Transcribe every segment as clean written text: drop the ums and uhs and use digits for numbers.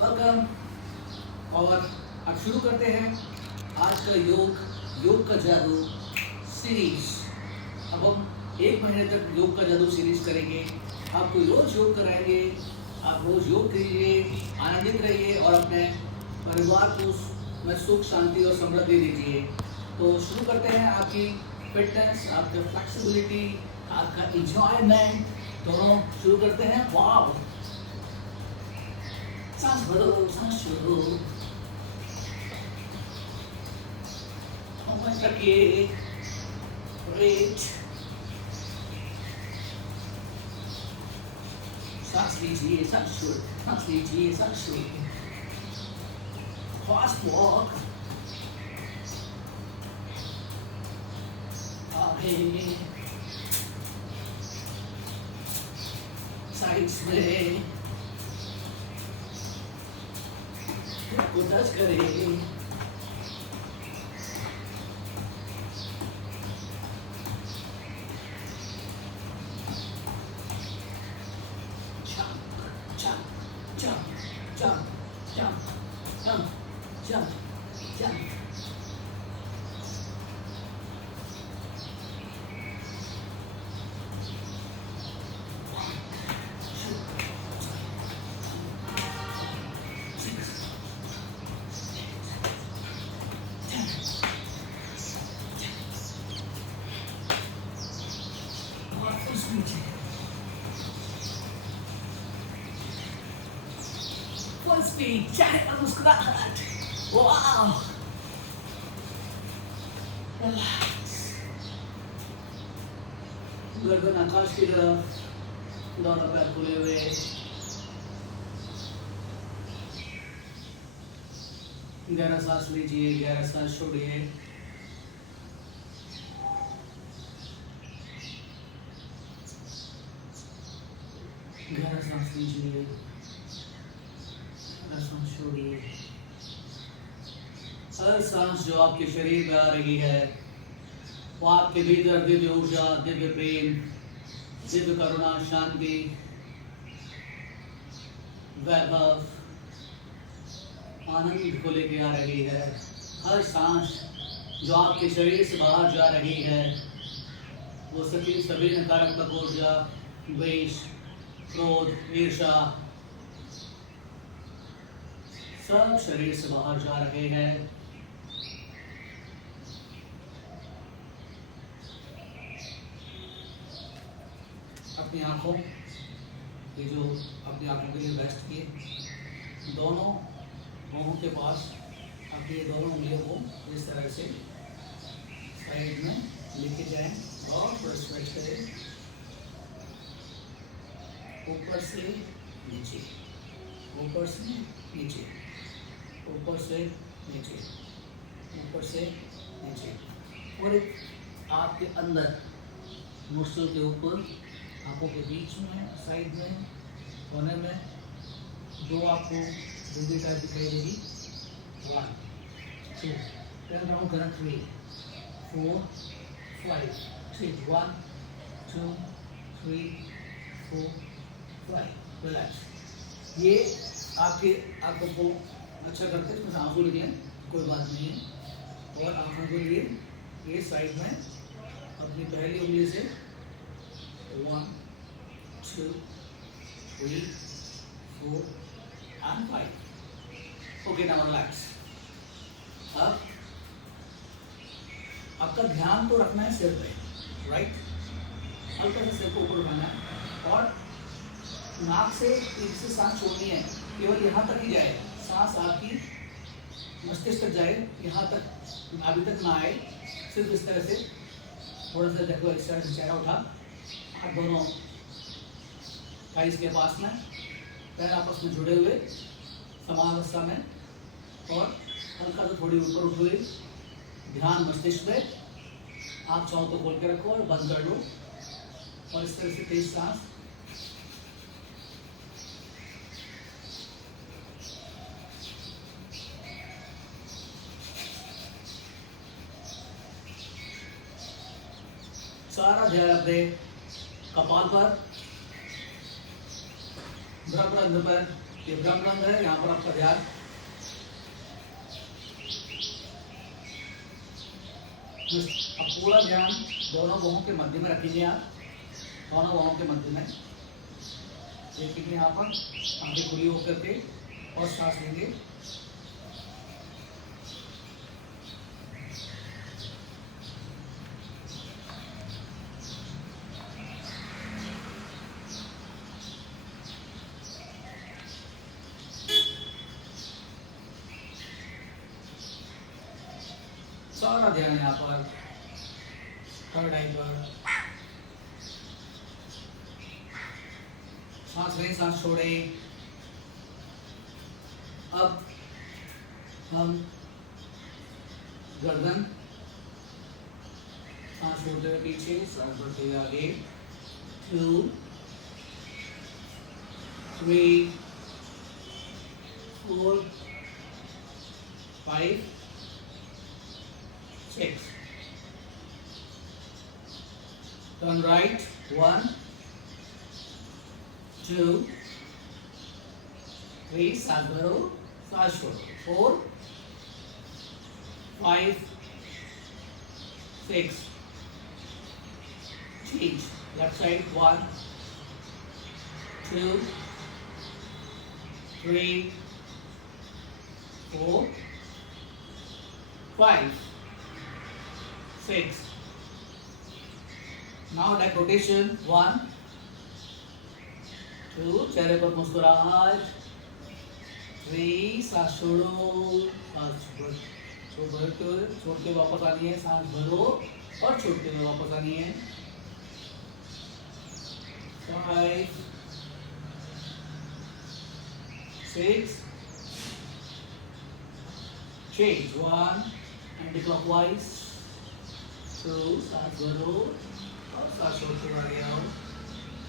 Welcome. और अब शुरू करते हैं आज का योग का जादू सीरीज। अब हम 1 महीने तक योग का जादू सीरीज करेंगे। आपको रोज योग कराएंगे। आप रोज योग कीजिए, आनंदित रहिए और अपने परिवार को में सुख शांति और समृद्धि दीजिए। तो शुरू करते हैं। आपकी फिटनेस, आपका फ्लेक्सिबिलिटी, आपका इंजॉयमेंट दोनों शुरू करते हैं। वाव, सांस भरो, सांस छोड़ो, कमर रखिए, ग्रेट। सांस लीजिए, सांस छोड़, सांस लीजिए, सांस छोड़िए। फास्ट वॉक, आगे साइड्स में को टच करें। फुल स्पीड, चाहे और मुस्कुराहट। वाह, गर्दन आकाश की तरफ, दोनों पैर खुले हुए। गहरा सांस लीजिए, गहरा सांस छोड़िए। गहरा सांस लीजिए, गहरा सांस छोड़िए। हर सांस जो आपके शरीर में आ रही है वो आपके भीतर दिव्य ऊर्जा, दिव्य प्रेम, दिव्य करुणा, शांति, वैभव, आनंद को लेके आ रही है। हर सांस जो आपके शरीर से बाहर जा रही है वो सभी नकारात्मक ऊर्जा, द्वेष, क्रोध, ईर्ष्या सब शरीर से बाहर जा रहे हैं। अपनी आंखों, ये जो अपनी आंखों के लिए रेस्ट किए, दोनों मुंहों के पास आप ये दोनों उंगलियों को इस तरह से साइड में लेके जाएं और स्ट्रेच करें। ऊपर से नीचे, ऊपर से नीचे, ऊपर से नीचे, ऊपर से नीचे। और एक आपके अंदर नोस्ट्रल के ऊपर, आंखों के बीच में, साइड में, कोने में जो आपको बुद्धि टाइप दिखाई देगी। 1 2 टर्न राउंड करना। 3 4 5 6 1 2 3 4 5। रिलैक्स। ये आपके आंखों को अच्छा करते हैं। इसमें आंसू निकले कोई बात नहीं है। और आंखों के लिए ये साइड में अपनी पहली उंगली से 1 2 3 4 and 5। Okay, now relax. अब आपका ध्यान तो रखना है सिर पे, राइट। हल्का सा सिर को ऊपर उठाना है और नाक से ठीक से सांस छोड़नी है। केवल यहाँ तक ही जाए सांस, आपकी मस्तिष्क तक जाए, यहाँ तक अभी तक ना आए। सिर्फ इस तरह से थोड़ा सा देखो, इस तरह से चेहरा उठा, हाथ दोनों थाइस के पास में, पैर आपस में जुड़े हुए समान अवस्था में, और हल्का सा थोड़ी ऊपर उठ हुई। ध्यान मस्तिष्क पे। आप चाहो तो खोल के रखो और बंद कर लो। और इस तरह से तेज सांस। सारा ध्यान अपने कपाल पर, ब्रह्मरंध्र पर, ये ब्रह्मरंध्र है, यहाँ पर आपका ध्यान अब पूरा ध्यान दोनों बाहों के मध्य में रखेंगे आप, दोनों बाहों के मध्य में देखेंगे यहाँ पर आंखें खुली होकर के और सांस लेंगे। सारा ध्यान यहाँ पर थर्ड आई पर, सांस लें सांस छोड़ें। अब हम गर्दन, सांस छोड़ते हुए पीछे, सांस बढ़ते हुए आगे। 2 3 4 5 6 turn right 1 2 3 सांस भरो सांस छोड़ो 4 5 6 change left side 1 2 3 4 5 6 now that rotation 1 2 चेहरे पर मुस्कुराहट 3 सांस छोड़ो सांस छोड़ के वापस आनी है, सांस भरो और छोड़ते हुए वापस आनी है। 5 6 change 1 anti-clockwise 2 सांस भरो और सांस छोड़ते हुए आगे आओ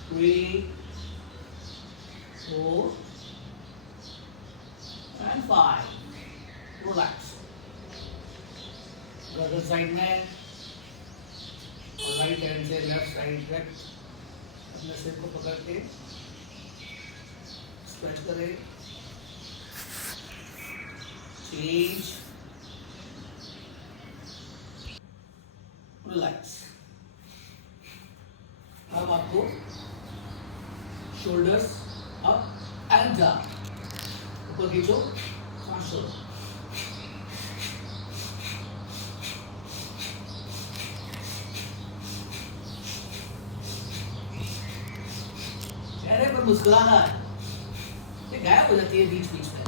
3 4 and 5 relax गर्दन साइड में और राइट हैंड से लेफ्ट साइड डायरेक्ट अपने सिर को पकड़ के स्ट्रेच करें चेंज रिलैक्स। अब आपको शोल्डर्स अप एंड डाउन, ऊपर खींचो सांस छोड़ो। चेहरे पर मुस्कुराहट ये गायब हो जाती है बीच बीच में।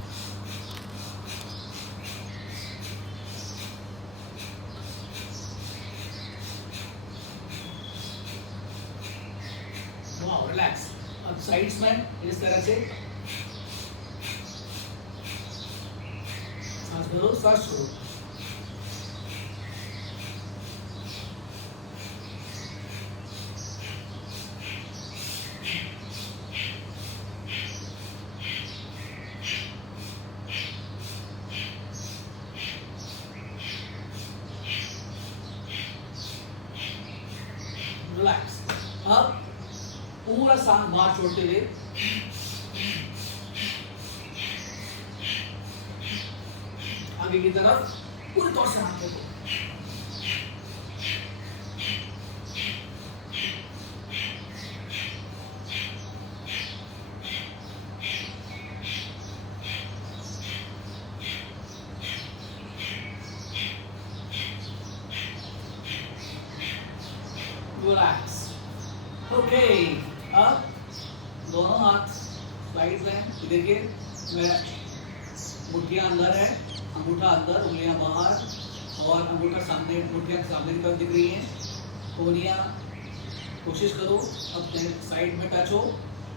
Wow relax. अब साइड्स में इस तरह से सांस भरो सांस छोड़ो। रिलैक्स। अब पूरा सांस बाहर छोड़ते हुए आगे की तरफ पूरे तौर से हाथ रखो। रिलैक्स। ओके अब दोनों हाथ साइड में देखिए, मेरा मुट्ठियाँ अंदर है, अंगूठा अंदर, उंगलियां बाहर और अंगूठा सामने, मुट्ठियाँ सामने की तरफ दिख रही हैं। कोहनियाँ कोशिश करो अपने साइड में टच हो,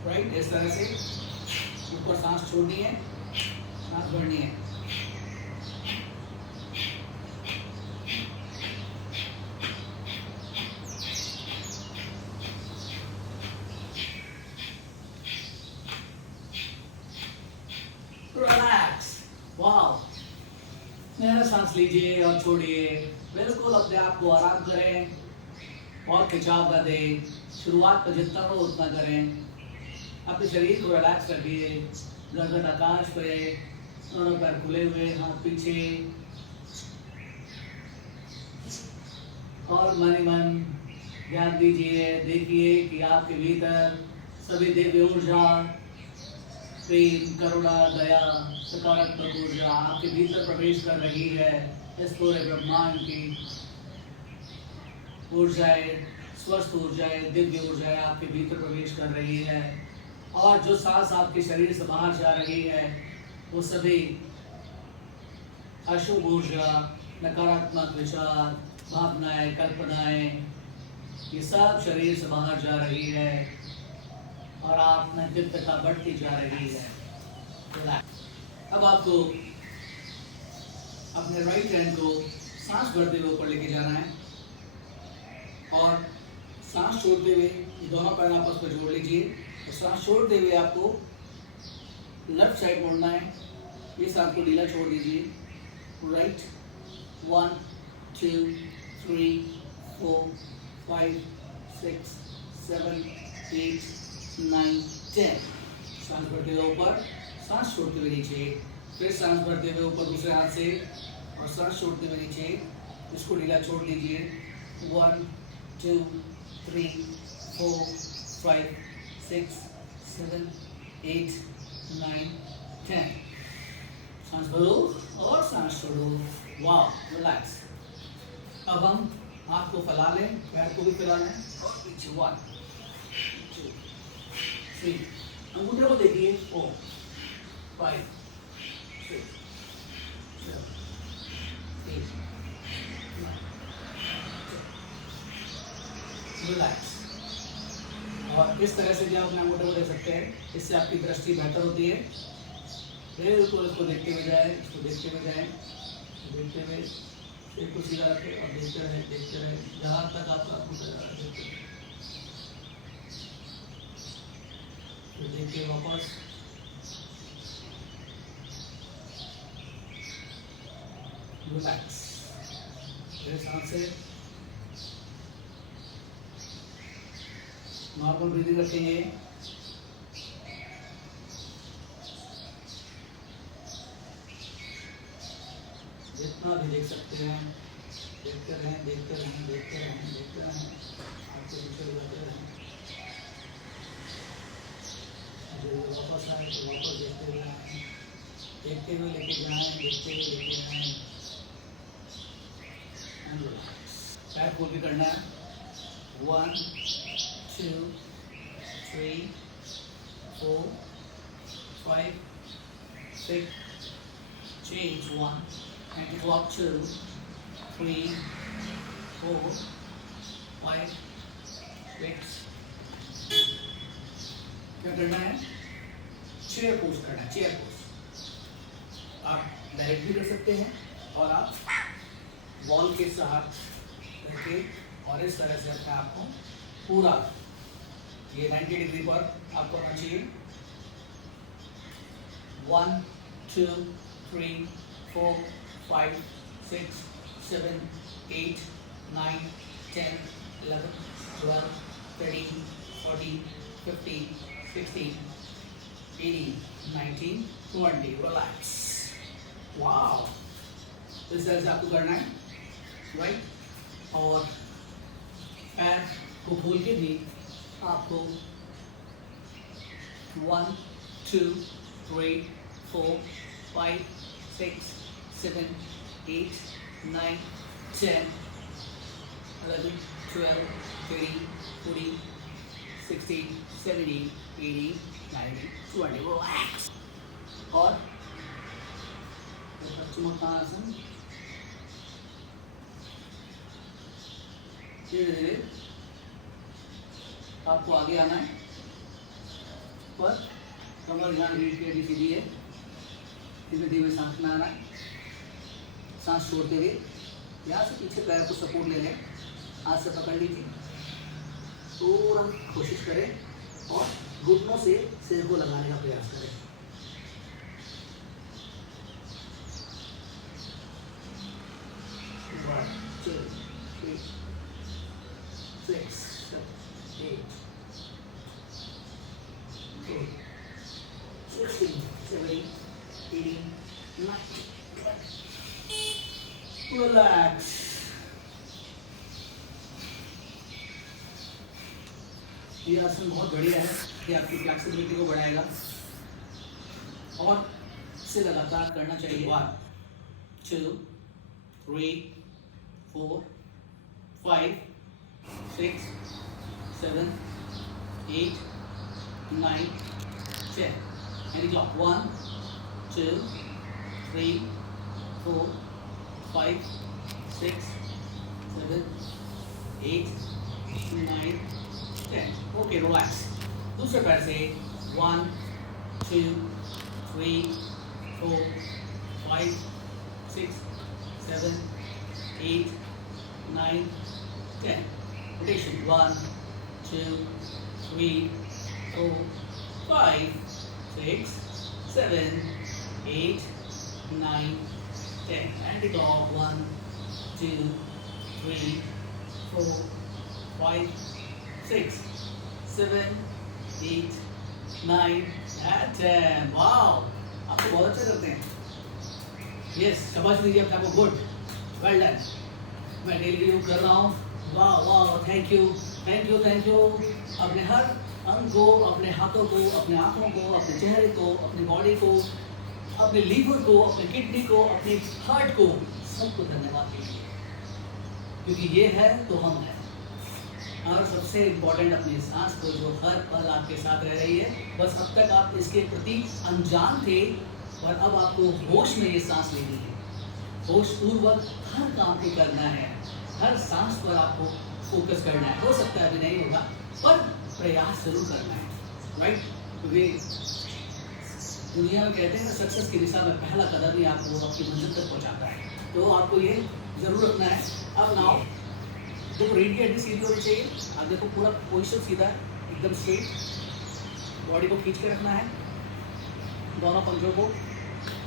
राइट, इस तरह से ऊपर सांस छोड़नी है, सांस भरनी है। रिलैक्स। वाओ, गहरा सांस लीजिए और छोड़िए, बिल्कुल अपने आप को आराम करें और खिंचाव कर दें। शुरुआत में जितना हो उतना करें, अपने शरीर को रिलैक्स रखिए। गर्दन आकाश पे, दोनों पैर खुले हुए, हाथ पीछे। और मन ही मन ध्यान दीजिए, देखिए कि आपके भीतर सभी दिव्य ऊर्जा, प्रेम, करुणा, दया, सकारात्मक ऊर्जा आपके भीतर प्रवेश कर रही है। इस पूरे ब्रह्मांड की ऊर्जाएं, स्वस्थ ऊर्जाएं, दिव्य ऊर्जाएं आपके भीतर प्रवेश कर रही है। और जो सांस आपके शरीर से बाहर जा रही है, वो सभी अशुभ ऊर्जा, नकारात्मक विचार, भावनाएं, कल्पनाएं, ये सब शरीर से बाहर जा रही है और आप में दिव्यता बढ़ती जा रही है। अब आपको अपने राइट हैंड को सांस भरते हुए ऊपर लेके जाना है और सांस छोड़ते हुए ये दोनों पैर आपस में जोड़ लीजिए। तो सांस छोड़ते हुए आपको लेफ्ट साइड मुड़ना है। ये सांस को ढीला छोड़ दीजिए। राइट, 1 2 3 4 5 6 7 8 9 10। सांस भरते हुए ऊपर, सांस छोड़ते हुए नीचे, फिर सांस भरते हुए ऊपर दूसरे हाथ से और सांस छोड़ते हुए नीचे। इसको ढीला छोड़ दीजिए। 1 2 3 4 5 6 7 8 9 10। सांस भरो और सांस छोड़ो। वाह, रिलैक्स। अब हम हाथ को फैला लें, पैर को भी फैला लें और पीछे 1 2 3। अंगूठे को देखिए। 4 5 6 7 8 9 10। रिलैक्स। और इस तरह से जो अपने अंगूठे को दे सकते हैं, इससे आपकी दृष्टि बेहतर होती है। बिल्कुल इसको देखते हुए जाए, इसको देखते हुए जाए, देखते हुए एक को सीधा रखें और देखते रहे जहाँ तक आपका अंगूठा जा रहा है। देखिए वापस। रिलैक्स। मेरे सांस से नॉर्मल ब्रीदिंग रखेंगे। जितना भी देख सकते हैं, देखते रहें, देखते रहें, देखते रहें, देखते रहें, आपके पीछे जाते रहें। जब वापस आए तो वापस देखते हुए आए, देखते हुए लेके जाएं, देखते हुए लेके जाएं। पैर खोल के करना है। 1 2 3 4 5 6। Change 1 and walk 2 3 4 5 6। क्या करना है? चेयर पोज करना है। चेयर पोज आप डायरेक्ट भी कर सकते हैं और आप वॉल के साथ करके और इस तरह से अपने आप को पूरा ये 90 डिग्री पर आपको होना चाहिए। 1 2 3 4 5 6 7 8 9 10 11 12 13 14 15 16 18 19 20। रिलैक्स। वाओ, इस तरह से आपको करना है, राइट। और पैर को खोल के भी आपको 1 2 3 4 5 6 7 8 9 10 11 12 13 14 16 17 18 19 20। रिलैक्स। और पश्चिमोत्तानासन। धीरे धीरे आपको आगे आना है, पर कमर ध्यान रीढ़ की हड्डी सीधी है। धीरे धीरे सांस में आना है। सांस छोड़ते हुए यहाँ से पीछे पैर को सपोर्ट ले लें, हाथ से पकड़ लीजिए, थोड़ा कोशिश करें और घुटनों से सिर को लगाने का प्रयास करें। One, 2 3 6 7 8 9 16 18, 19. रिलैक्स। ये आसन बहुत बढ़िया है, ये आपकी फ्लेक्सिबिलिटी को बढ़ाएगा और इसे लगातार करना चाहिए। 1 2 3 4 5 6 7 8 9 10 एंड क्लॉक 1 2 3 4 5 6 7 8 9 10. Okay, relax. दूसरे पैर से 1 2 3 4 5 6 7 8 9 10. Rotation 1 2 3 4 5 6 7 8 9 10. And the clock 1 2 3 4 5 6 7 8 9 and 10. Wow, आपको बहुत अच्छा करते हैं। यस, शाबाश दीजिए अपने आपको। Good, well done. मैं डेली योग कर रहा हूँ। वाह वाह, thank you thank you thank you. अपने हर अंग को, अपने हाथों को, अपने आँखों को, अपने चेहरे को, अपनी बॉडी को, अपने लीवर को, अपने किडनी को, अपने हार्ट को, सबको धन्यवाद दीजिए, क्योंकि ये है तो हम हैं। और सबसे इम्पोर्टेंट अपनी सांस को, जो हर पल आपके साथ रह रही है। बस अब तक आप इसके प्रति अनजान थे और अब आपको होश में ये सांस लेनी है। होश पूर्वक हर काम को करना है, हर सांस पर आपको फोकस करना है। हो सकता है अभी नहीं होगा, पर प्रयास जरूर करना है, राइट? क्योंकि दुनिया में कहते हैं ना, सक्सेस की दिशा में पहला कदम ही आपको आपकी मंजिल तक पहुंचाता है। तो आपको ये जरूर रखना है। अब नाउ देखो, रीढ़ की हड्डी सीधी होनी चाहिए। आप देखो, पूरा पोजिशन सीधा है, एकदम स्ट्रेट। बॉडी को खींच के रखना है, दोनों पंजों को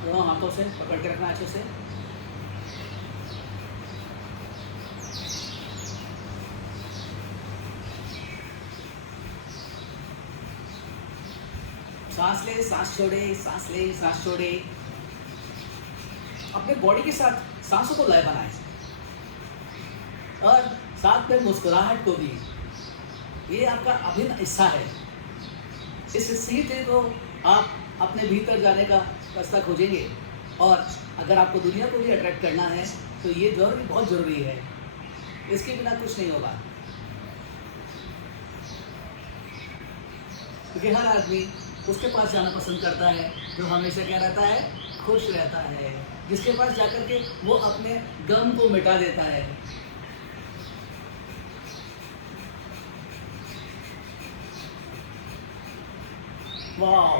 दोनों हाथों से पकड़ के रखना है अच्छे से। सांस ले, सांस छोड़े, सांस ले, सांस छोड़े। अपने बॉडी के साथ सांसों को लय बनाएं और साथ में मुस्कुराहट को भी। ये आपका अभिन्न हिस्सा है। इस हिस्से को आप अपने भीतर जाने का रास्ता खोजेंगे। और अगर आपको दुनिया को भी अट्रैक्ट करना है तो ये जरूरी, बहुत ज़रूरी है। इसके बिना कुछ नहीं होगा, क्योंकि हर आदमी उसके पास जाना पसंद करता है जो हमेशा क्या रहता है, खुश रहता है, जिसके पास जाकर के वो अपने गम को मिटा देता है। वाह,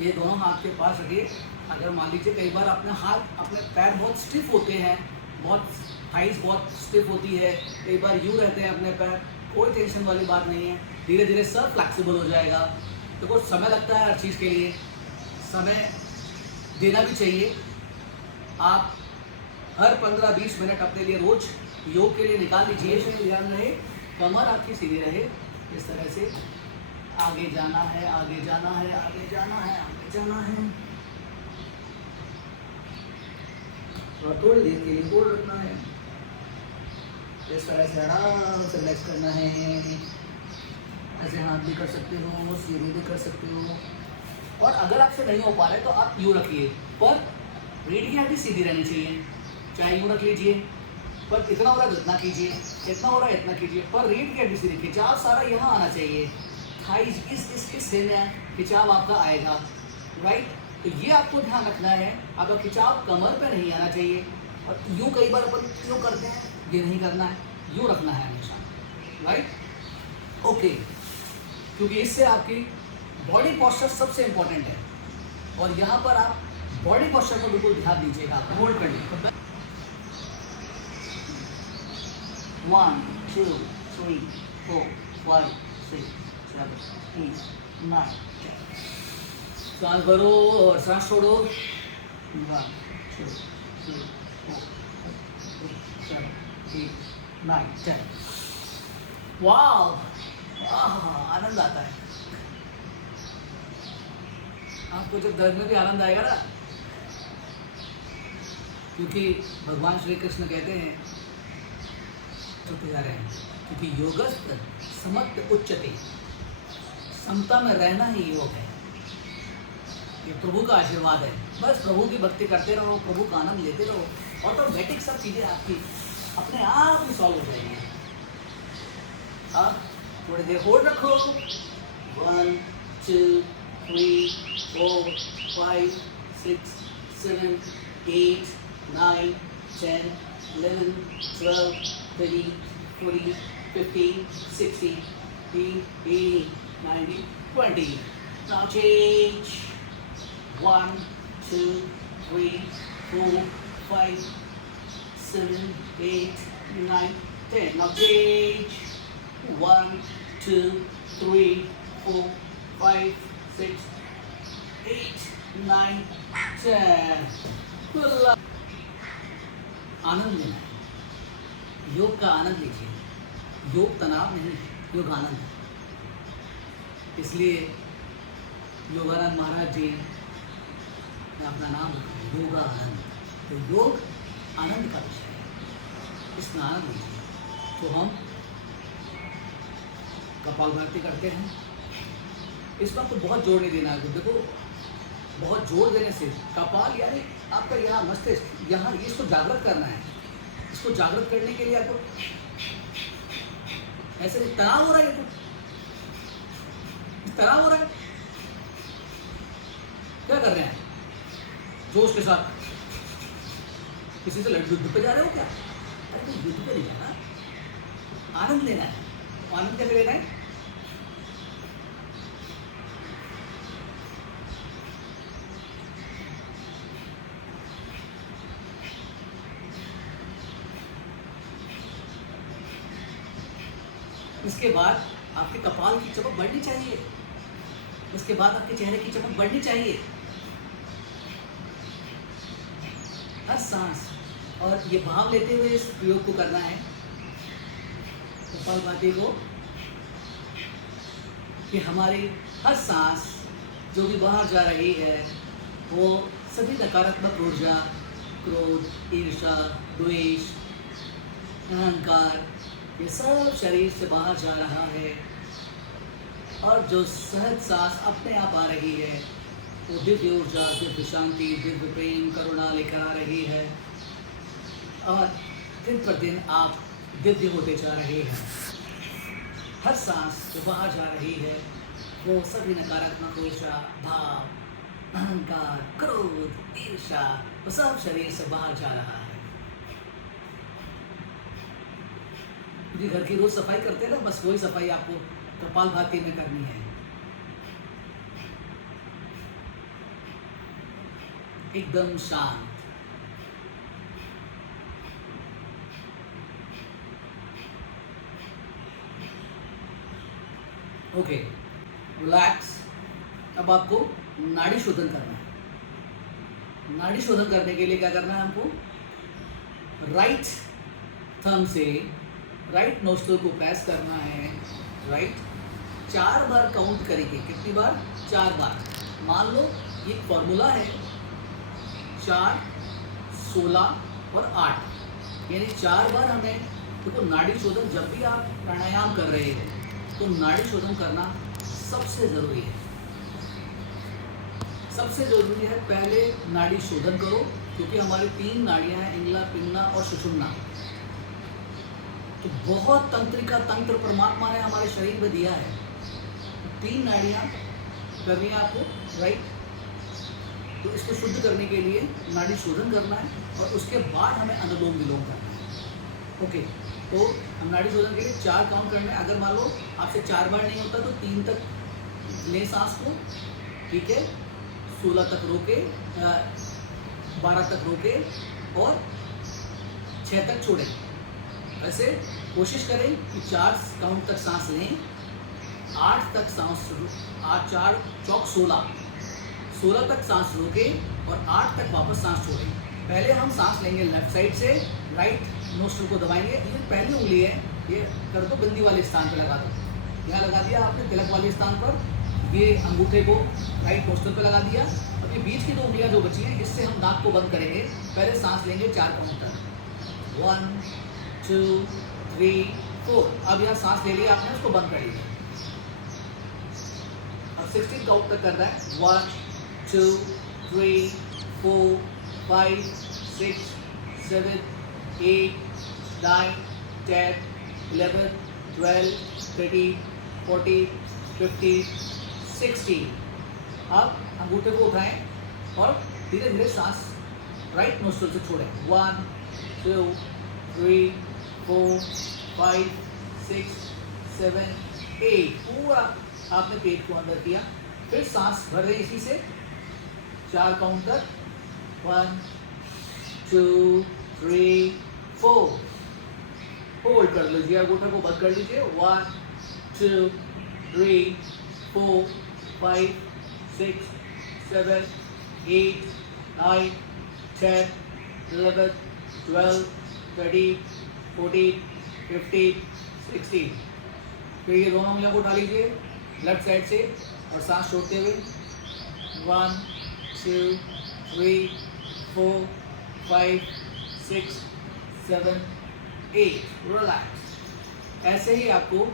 ये दोनों हाथ के पास रखिए। अगर मान लीजिए कई बार अपने हाथ, अपने पैर बहुत स्टिफ होते हैं, बहुत थाइस बहुत स्टिफ होती है, कई बार यूँ रहते हैं अपने पैर, कोई टेंशन वाली बात नहीं है। धीरे धीरे सब फ्लेक्सिबल हो जाएगा। तो कुछ समय लगता है हर चीज़ के लिए, समय देना भी चाहिए। आप हर 15-20 मिनट अपने लिए रोज योग के लिए निकाल लीजिए। ध्यान रहे, कमर आपकी सीधी रहे। इस तरह से आगे जाना है, आगे जाना है, आगे जाना है, आगे जाना है। और थोड़ी देर के लिए होल्ड रखना है। इस तरह से आराम से रिलैक्स करना है। ऐसे हाथ भी कर सकते हो, सीधे भी कर सकते हो। और अगर आपसे नहीं हो पा रहा है तो आप यूँ रखिए, पर रीढ़ की हड्डी सीधी रहनी चाहिए। चाहे यूँ रख लीजिए, पर इतना हो रहा है इतना कीजिए, इतना हो रहा है इतना कीजिए, पर रीढ़ की हड्डी सीधी। खिंचाव सारा यहाँ आना चाहिए। थाइज इस हिस्से में खिंचाव आपका आएगा, राइट? तो ये आपको ध्यान रखना है। आपका खिंचाव कमर पे नहीं आना चाहिए। और यूँ कई बार अपन यूँ करते हैं, ये नहीं करना है, यूँ रखना है हमेशा, राइट? ओके, क्योंकि इससे आपकी बॉडी पोस्चर सबसे इम्पोर्टेंट है। और यहाँ पर आप बॉडी पोस्चर पर बिल्कुल ध्यान दीजिएगा। होल्ड कर लीजिए। 1 2 3 4 5 6 7 8 9 सांस भरो और सांस छोड़ो। 1 2 3 4 5 6 7 8 9 10। वाह, आनंद आता है। आपको जब दर्द में भी आनंद आएगा ना, क्योंकि भगवान श्री कृष्ण कहते हैं चुप जा रहे हैं, क्योंकि योगस्थ समत्त उच्चते, समता में रहना ही योग है। ये प्रभु का आशीर्वाद है। बस प्रभु की भक्ति करते रहो, प्रभु का आनंद लेते रहो, ऑटोमेटिक सब चीज़ें आपकी अपने आप ही सॉल्व हो जाएंगी। आप थोड़ी देर होल्ड रखो। 1 2 3 4 5 6 7 8 9 10 11 12 13 14 15 16 18 19 20. Now change. 1 2 3 4 5 7 8 9 10. Now change. 1 2 3 4 5 6 8 9 10. आनंद लेना है, योग का आनंद लीजिए। योग तनाव नहीं, योग आनंद है। इसलिए योगानंद महाराज जी ने अपना नाम रखा योगानंद। तो योग आनंद का विषय है, इसमें आनंद लीजिए। तो हम कपालभाति करते हैं। इस बात को बहुत जोर नहीं देना है। देखो, बहुत जोर देने से कपाल यानी आपका यहाँ मस्तिष्क, यहाँ इसको जागृत करना है। इसको जागृत करने के लिए आपको ऐसे तनाव हो रहा है, तो तनाव हो रहा है, क्या कर रहे हैं जोश के साथ? किसी से युद्ध पे जा रहे हो क्या? अरे तो युद्ध पे नहीं जाना, आनंद लेना है। आनंद कैसे लेना है? इसके बाद आपके कपाल की चमक बढ़नी चाहिए। उसके बाद आपके चेहरे की चमक बढ़नी चाहिए। हर सांस, और ये भाव लेते हुए इस प्रयोग को करना है कपालभाति को, कि हमारी हर सांस जो भी बाहर जा रही है वो सभी नकारात्मक ऊर्जा, क्रोध, ईर्ष्या, द्वेष, अहंकार, ये सब शरीर से बाहर जा रहा है। और जो सहज सांस अपने आप आ रही है वो दिव्य ऊर्जा, दिव्य शांति, दिव्य प्रेम, करुणा लेकर आ रही है। और दिन पर दिन आप दिव्य होते जा रहे हैं। हर सांस जो बाहर जा रही है वो सभी नकारात्मक ऊर्जा, भाव, अहंकार, क्रोध, ईर्ष्या, वो सब शरीर से बाहर जा रहा है। क्योंकि घर की रोज सफाई करते हैं ना, बस वही सफाई आपको कपालभाति में करनी है। एकदम शांत। Okay, relax. अब आपको नाड़ी शोधन करना है। नाड़ी शोधन करने के लिए क्या करना है हमको? राइट थंब से राइट नोस्ट्रल को प्रेस करना है। राइट 4 बार काउंट करेंगे। कितनी बार? 4 बार। मान लो ये फॉर्मूला है 4, 16 और 8, यानी 4 बार हमें। देखो, नाड़ी शोधन जब भी आप प्राणायाम कर रहे हैं तो नाड़ी शोधन करना सबसे ज़रूरी है। सबसे ज़रूरी है पहले नाड़ी शोधन करो, क्योंकि हमारी 3 नाड़ियाँ हैं, इंगला, पिंगला और सुषुम्ना। तो बहुत तंत्रिका तंत्र परमात्मा ने हमारे शरीर में दिया है। 3 नाड़ियाँ करनी है आपको। राइट, तो इसको शुद्ध करने के लिए नाड़ी शोधन करना है और उसके बाद हमें अनुलोम विलोम करना है। ओके, तो हम नाड़ी शोधन के लिए 4 काउंट करना है। अगर मान लो आपसे 4 बार नहीं होता तो 3 तक लें सांस को, ठीक है, 16 तक रोके, 12 तक रोके और 6 तक छोड़ें। वैसे कोशिश करें कि 4 काउंट तक सांस लें, 8 तक सांस, 8 4 चौक 16 तक सांस रोकें और 8 तक वापस सांस छोड़ें। पहले हम सांस लेंगे लेफ्ट साइड से, राइट नोस्ट्रल को दबाएंगे। ये पहली उंगली है, ये कर दो बिंदी वाले स्थान पे लगा दो। यहाँ लगा दिया आपने तिलक वाले स्थान पर। ये अंगूठे को राइट नोस्ट्रल पे लगा दिया। अब ये बीच की 2 उंगलियां जो बची हैं, इससे हम नाक को बंद करेंगे। पहले सांस लेंगे 4 काउंट तक, 1 2 3 4। अब यहाँ सांस ले लिया आपने, उसको बंद कर लिया। अब 16 काउंट तक करना है, 1 2 3 4 5 6 7 8 9 10 11 12 13 14 15 16। अब अंगूठे को उठाएं और धीरे धीरे सांस राइट नोस्ट्रल से छोड़ें। 1 2 3 4 5 6 7 8। पूरा आपने पेट को अंदर किया। फिर सांस भर रहे इसी से 4 काउंट तक, 1 2 3 4। होल्ड कर लीजिए, अंगूठे को बंद कर लीजिए। 1 2 3 4 5 6 7 8 9 10 11 12 13 14 15 16। फिर ये दोनों उंगलियों को उठा लीजिए लेफ्ट साइड से और सांस छोड़ते हुए 1 2 3 4 5 6 7 8। रिलैक्स। ऐसे ही आपको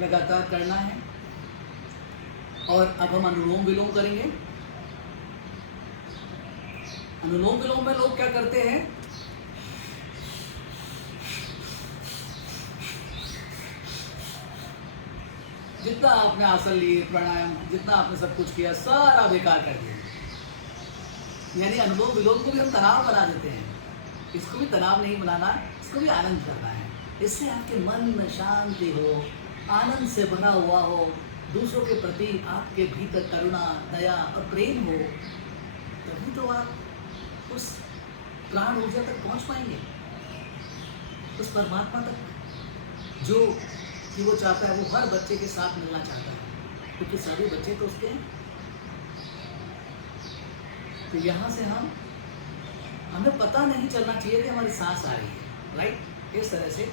लगातार करना है। और अब हम अनुलोम विलोम करेंगे। अनुलोम विलोम में लोग क्या करते हैं, जितना आपने आसन लिए, प्राणायाम, जितना आपने सब कुछ किया, सारा बेकार कर दिया। यानी अनुलोम विलोम को भी हम तनाव बना देते हैं। इसको भी तनाव नहीं बनाना, इसको भी आनंद करना है। इससे आपके मन में शांति हो, आनंद से भरा हुआ हो, दूसरों के प्रति आपके भीतर करुणा, दया और प्रेम हो, तभी तो आप उस प्राण ऊर्जा तक पहुंच पाएंगे, उस परमात्मा तक जो कि वो चाहता है। वो हर बच्चे के साथ मिलना चाहता है, क्योंकि सभी बच्चे तो उसके हैं। तो यहाँ से हमें पता नहीं चलना चाहिए कि हमारी सांस आ रही है, राइट। इस तरह से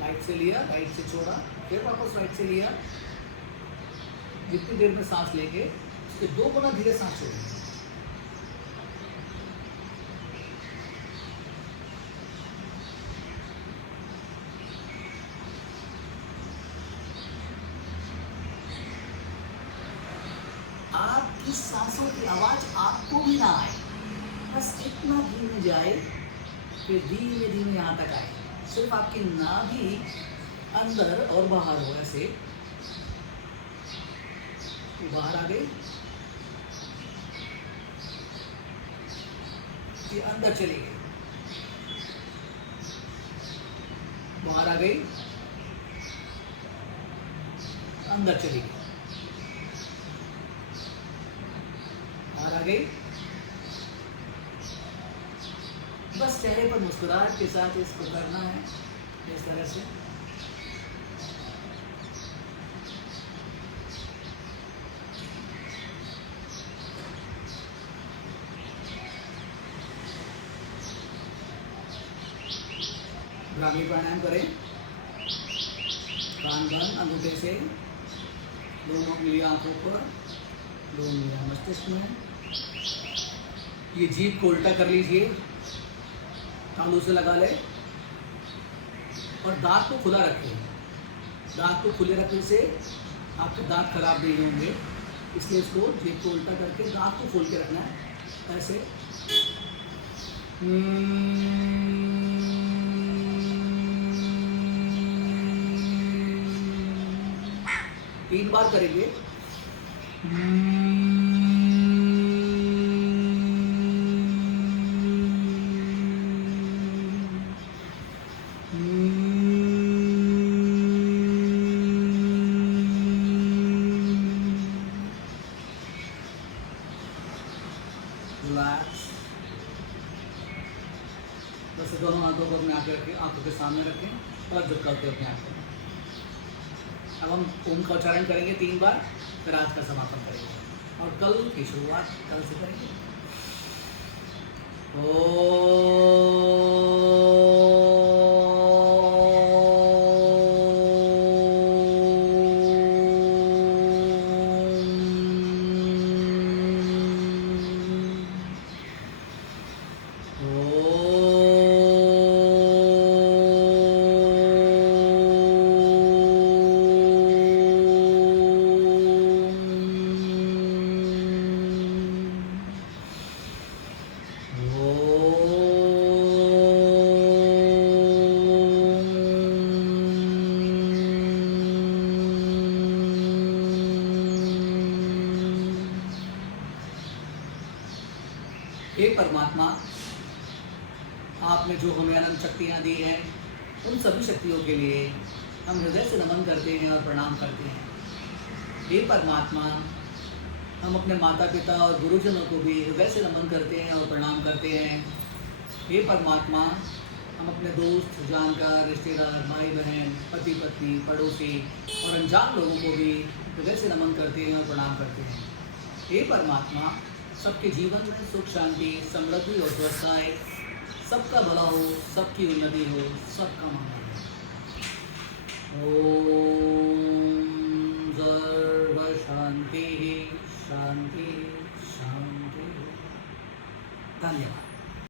राइट से लिया, राइट से छोड़ा, फिर वापस राइट से लिया। जितनी देर में सांस लेंगे उसके 2 गुना धीरे सांस छोड़ेंगे। आपकी सांसों की आवाज आपको भी ना आए, बस इतना धीमे जाए कि धीमे धीमे यहाँ तक आए। सिर्फ आपकी नाभि अंदर और बाहर हो, ऐसे बाहर आ गई, ये अंदर चली गई, बाहर आ गई, अंदर चली गई, बाहर आ गई। बस चेहरे पर मुस्कुराहट के साथ इसको करना है, इस तरह से। भ्रामरी प्राणायाम करें, कान बंद, अंगूठे से दोनों उंगलियां आंखों पर, 2 उंगलियां मस्तिष्क में। ये जीभ को उल्टा कर लीजिए, तालू से लगा ले और दांत को खुला रखें। दांत को खुले रखने से आपके दांत खराब नहीं होंगे, इसलिए इसको जीभ को उल्टा करके दांत को खोल के रखना है, ऐसे। 3 बार करेंगे। रिलैक्स। बस दोनों हाथों को अपने आगे रखें, आंखों के सामने रखें और झुक करके अपने आंखों। अब हम ओम का उच्चारण करेंगे 3 बार, फिर आज का समापन करेंगे और कल की शुरुआत कल से करेंगे। ओम। हे परमात्मा, आपने जो हमें अनंत शक्तियाँ दी हैं, उन सभी शक्तियों के लिए हम हृदय से नमन करते हैं और प्रणाम करते हैं। हे परमात्मा, हम अपने माता पिता और गुरुजनों को भी हृदय से नमन करते हैं और प्रणाम करते हैं। हे परमात्मा, हम अपने दोस्त, जानकार, रिश्तेदार, भाई बहन, पति पत्नी, पड़ोसी और अनजान लोगों को भी हृदय से नमन करते हैं और प्रणाम करते हैं। हे परमात्मा, सबके जीवन में सुख शांति, समृद्धि और स्वस्थ आए, सबका भला हो, सबकी उन्नति हो, सबका मंगल हो। ओम सर्व शांति शांति शांति। धन्यवाद।